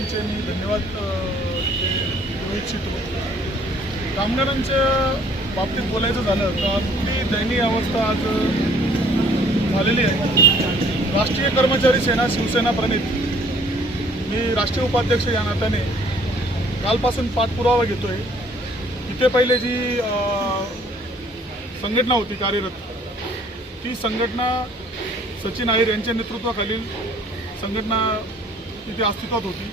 कामगारांचे मी धन्यवाद देऊ इच्छितो. कामगारांच्या बाबतीत बोलायचं झालं तर आपली दयनीय अवस्था आज झालेली आहे. राष्ट्रीय कर्मचारी सेना शिवसेना प्रणित. मी राष्ट्रीय उपाध्यक्ष या नात्याने कालपासून पाठपुरावा घेतोय. इथे पहिले जी संघटना होती कार्यरत ती संघटना सचिन अहिर यांच्या नेतृत्वाखालील संघटना तिथे अस्तित्वात होती.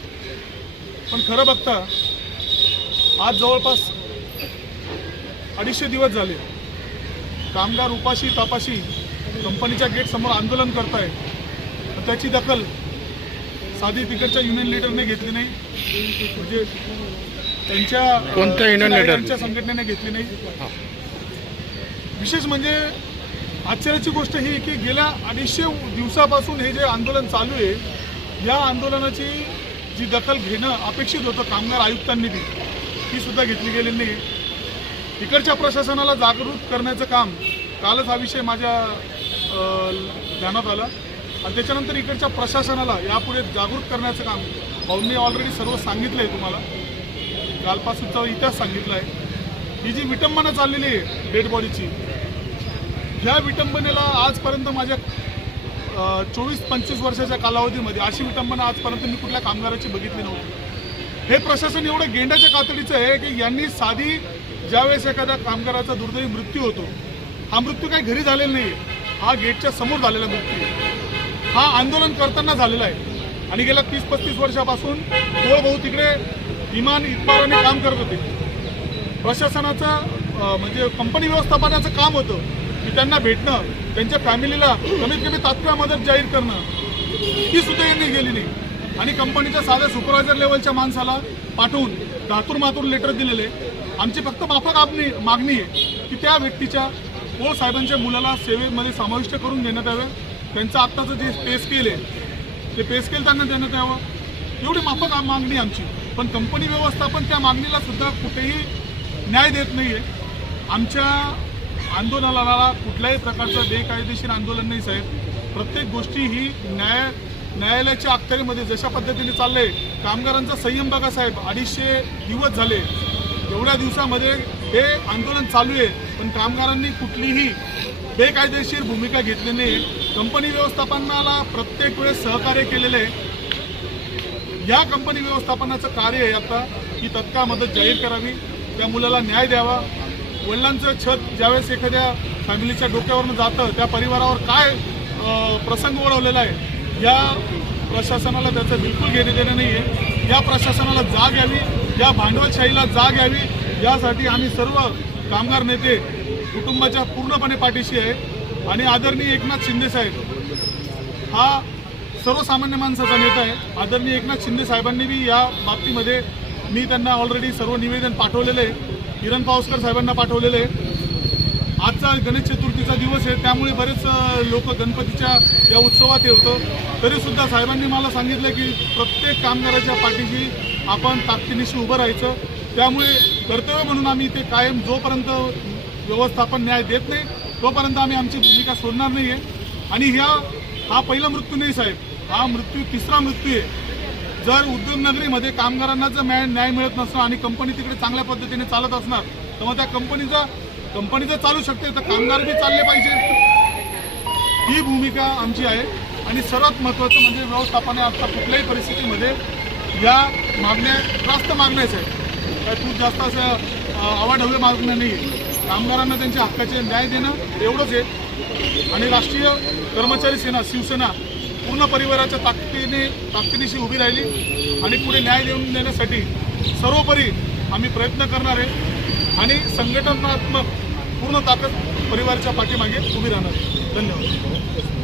पण खरं बघता आज जवळपास अडीचशे दिवस झाले. कामगार उपाशी तापाशी कंपनीच्या गेटसमोर आंदोलन करताय त्याची दखल साधी तिकडच्या युनियन लिडरने घेतली नाही. म्हणजे त्यांच्या कोणत्या leader? त्यांच्या संघटनेने घेतली नाही. विशेष म्हणजे आश्चर्याची गोष्ट ही की गेल्या अडीचशे दिवसापासून हे जे आंदोलन चालू आहे या आंदोलनाची जी दखल घेणं अपेक्षित होतं कामगार आयुक्तांनी ती ती सुद्धा घेतली गेली नाही. इकडच्या प्रशासनाला जागरूक करण्याचं काम कालच हा विषय माझ्या ध्यानात आला. आणि त्याच्यानंतर इकडच्या प्रशासनाला यापुढे जागरूक करण्याचं काम भाऊंनी ऑलरेडी सर्व सांगितलं आहे तुम्हाला. कालपासूनचा इतिहास सांगितला आहे ही जी विटंबना चाललेली आहे डेड बॉडीची ह्या विटंबनेला आजपर्यंत माझ्या चोवीस पंचवीस वर्षाच्या कालावधीमध्ये अशी विटंबना आजपर्यंत मी कुठल्या कामगाराची बघितली नव्हती. हे प्रशासन एवढं गेंडाच्या कातडीचं आहे की यांनी साधी ज्यावेळेस एखाद्या कामगाराचा दुर्दैवी मृत्यू होतो हा मृत्यू काही घरी झालेला नाही हा गेटच्या समोर झालेला मृत्यू हा आंदोलन करताना झालेला आहे. आणि गेल्या तीस पस्तीस वर्षापासून तो भाऊ तिकडे इमान इतबाराने काम करत होते. प्रशासनाचं म्हणजे कंपनी व्यवस्थापनाचं काम होतं. त्यांना भेटणं त्यांच्या फॅमिलीला कमीत कमी तात्काळ मदत जाहीर करणं ती सुद्धा यांनी गेली नाही. आणि कंपनीच्या साध्या सुपरवायझर लेवलच्या माणसाला पाठवून धातूर मातूर लेटर दिलेले. आमची फक्त माफक आपली मागणी आहे की त्या व्यक्तीच्या पोळ साहेबांच्या मुलाला सेवेमध्ये समाविष्ट करून देण्यात यावे. त्यांचं आत्ताचं जे पे स्केल आहे ते पे स्केल त्यांना देण्यात यावं. एवढी माफक मागणी आमची. पण कंपनी व्यवस्थापन त्या मागणीला सुद्धा कुठेही न्याय देत नाही आहे आमच्या आंदोलनाला कुठल्याही प्रकारचं बेकायदेशीर आंदोलन नाही साहेब. प्रत्येक गोष्टी ही न्याय न्यायालयाच्या अखत्यारीमध्ये जशा पद्धतीने चाललंय कामगारांचा संयम बघा साहेब. अडीचशे दिवस झाले. एवढ्या दिवसामध्ये हे आंदोलन चालू आहे पण कामगारांनी कुठलीही बेकायदेशीर भूमिका घेतली नाही. कंपनी व्यवस्थापनाला प्रत्येक वेळेस सहकार्य केलेले आहे. या कंपनी व्यवस्थापनाचं कार्य आहे आता की तत्काळ मदत जाहीर करावी. त्या मुलाला न्याय द्यावा. वडिलांचं छत ज्यावेळेस एखाद्या फॅमिलीच्या डोक्यावरनं जातं त्या परिवारावर काय प्रसंग ओढवलेला आहे या प्रशासनाला त्याचं बिलकुल घेणे देणं नाही आहे या प्रशासनाला जाग यावी या भांडवलशाहीला जाग यावी यासाठी आम्ही सर्व कामगार नेते कुटुंबाच्या पूर्णपणे पाठीशी आहे. आणि आदरणीय एकनाथ शिंदे साहेब हा सर्वसामान्य माणसाचा नेता आहे. आदरणीय एकनाथ शिंदे साहेबांनी बी या बाबतीमध्ये मी त्यांना ऑलरेडी सर्व निवेदन पाठवलेलं आहे. किरण पावसकर साहेबांना पाठवलेलं आहे. आजचा गणेश चतुर्थीचा दिवस आहे त्यामुळे बरेच लोक गणपतीच्या या उत्सवात येतं तरीसुद्धा साहेबांनी मला सांगितलं की प्रत्येक कामगाराच्या पाठीशी आपण ताकदीनिशी उभं राहायचं. त्यामुळे कर्तव्य म्हणून आम्ही ते कायम जोपर्यंत व्यवस्थापन न्याय देत नाही तोपर्यंत आम्ही आमची भूमिका सोडणार नाही आहे आणि ह्या हा पहिला मृत्यू नाही साहेब. हा मृत्यू तिसरा मृत्यू आहे. जर उद्योगनगरीमध्ये कामगारांना जर न्याय न्याय मिळत नसणार आणि कंपनी तिकडे चांगल्या पद्धतीने चालत असणार तर मग त्या कंपनीचा कंपनी जर चालू शकते तर कामगार बी चालले पाहिजे. ही भूमिका आमची आहे. आणि सर्वात महत्त्वाचं म्हणजे व्यवस्थापने आता कुठल्याही परिस्थितीमध्ये. या मागण्या जास्त मागण्याच आहेत. काय खूप जास्त असं अवाढव्य मागण्या नाही कामगारांना त्यांच्या हक्काचे न्याय देणं एवढंच आहे. आणि राष्ट्रीय कर्मचारी सेना शिवसेना पूर्ण परिवाराच्या ताकदीने ताकदीनिशी उभी राहिली आणि पुढे न्याय देऊन देण्यासाठी सर्वोपरी आम्ही प्रयत्न करणार आहे आणि संघटनात्मक पूर्ण ताकद परिवाराच्या पाठीमागे उभी राहणार आहे. धन्यवाद.